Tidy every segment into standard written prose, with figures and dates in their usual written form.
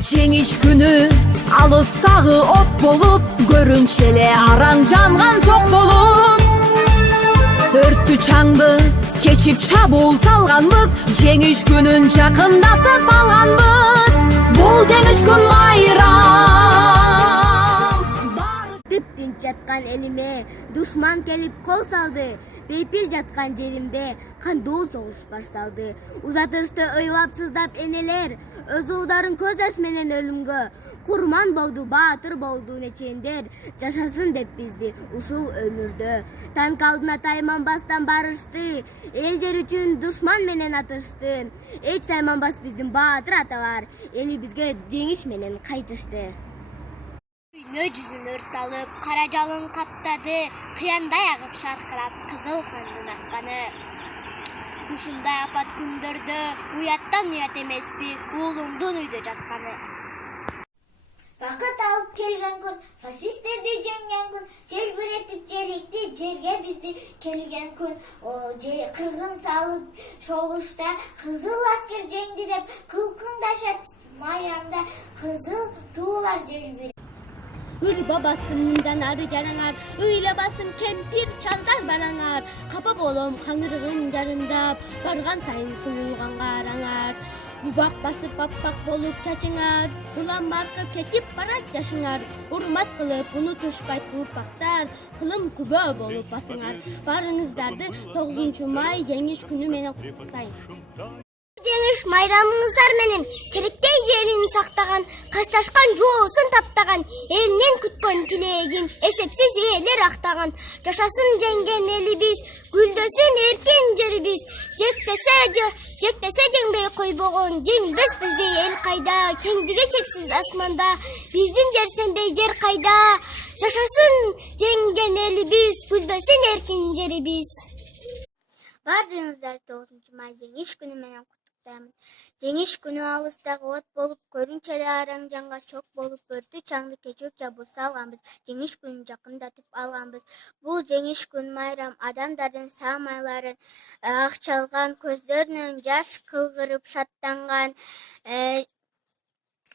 Жеңиш күнү алыстагы от болуп, көрүнчү эле араң жанган жок болуп. Өрттү чаңды кечип чабуул салганбыз, жеңиш күнүн жакындатып алганбыз. Бул жеңиш күн майрам. Тып-тынч жаткан элиме душман келип кол салды. Бейпил жаткан жеримде кандуу согуш башталды. Узатышты ыйлап сыздап энелер, өз уулдарын көз жаш менен өлүмгө курман болду, баатыр болду нечендер. Жашасын деп бизди ушул өмүрдө. Танк алдына тайманбастан барышты, эл жер үчүн душман менен атышты. Эч тайманбас биздин баатыр аталар, эли бизге жеңиш менен кайтышты. Үйнө жүзүн өрт алып, кара жалын каптады, кыяндай агып шаркырап, кызыл кандын акканы. Ушундай апат күндөрдө уяттан уят эмеспи уулуңдун үйдө жатканы. Бакыт алып келген күн, фашисттерди жеңген күн, желбиретип желикти жерге бизди келген күн. Кыргын салып согушта кызыл аскер жеңди деп кылкыңдашат майрамда, кызыл туулар желбирейт. Ыр бабасымдан ары жараңар, ыйла басым кемпир чалдар бараңар. Капа болом каңырыгын жарындап, барган сайын суюлганга араңар. Бубак басып аппак болуп чачыңар, улам баркып кетип барат жашыңар. Урмат кылып унутушпайт урпактар, кылым күбө болуп атыңар. Барыңыздарды 9 май жеңиш күнү менен куттуктайм. Жеңиш майрамыңыздар менен керектей жерин сактаган, кашташкан жоосун таптаган, элинен күткөн тилегин эсепсиз ээлер актаган. Жашасын жеңген элибиз, гүлдөсүн эркен жерибиз. Жектесе жеңбей койбогон, жеңилбес биздей эл кайда, кеңдиги чексиз асманда, биздин жер сендей жер кайда. Жашасын жеңген элибиз, гүлдөсүн эркен жерибиз. Бардыңыздар 9 май жеңиш күнү менен куттуктаймын. Жеңиш күнү алыстагы от болуп, көрүнчү эле араң жанга чок болуп, өрттү чаңды кечип жабуу салганбыз. Жеңиш күнүн жакындатып алганбыз. Бул жеңиш күн майрам адамдардын саамайларын акчалган, көздөрүнөн жаш кылгырып шаттанган.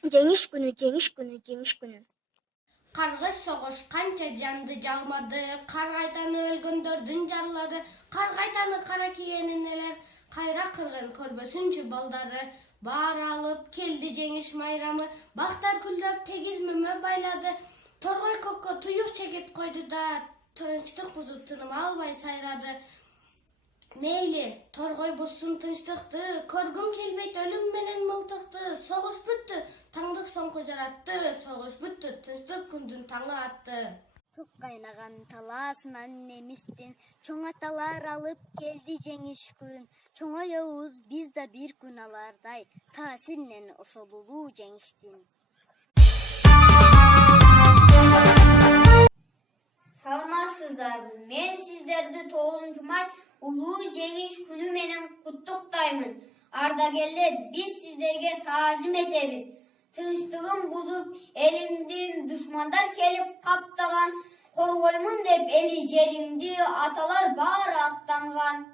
Жеңиш күнү, жеңиш күнү, жеңиш күнү. Каргыш согуш канча жанды жалмады, кар кайтаны өлгөндөрдүн жарлары, кар кайтаны кара кийген энелер, кайра кыргын көрбөсүнчү балдары. Баары алып келди жеңиш майрамы, бактар күлдөп тегизмөмө байлады. Торгой көккө туюк чекет койду да, тынчтык бузуп тыным албай сайрады. Мейли, торгой бузсун тынчтыкты, көргүм келбейт өлүм менен мылтыкты. Согуш бүттү, таңдык соңку жаратты, согуш бүттү, тынчтык күндүн таңы атты. Çok kaynagan talasынан немистен, чоң аталар алып келди жеңиш күн. Чоңоёбуз биз да бир күн алардай, таасиринен ошол улуу жеңиштин. Саламатсыздарбы? Мен сиздерди 9 май улуу жеңиш күнү менен куттуктаймын. Ардагерлер, биз сиздерге таазим этебиз. Тынчтыгын бузуп, элимдин душмандар келип каптаган, коргоймун деп эли жеримди аталар баары аттанган.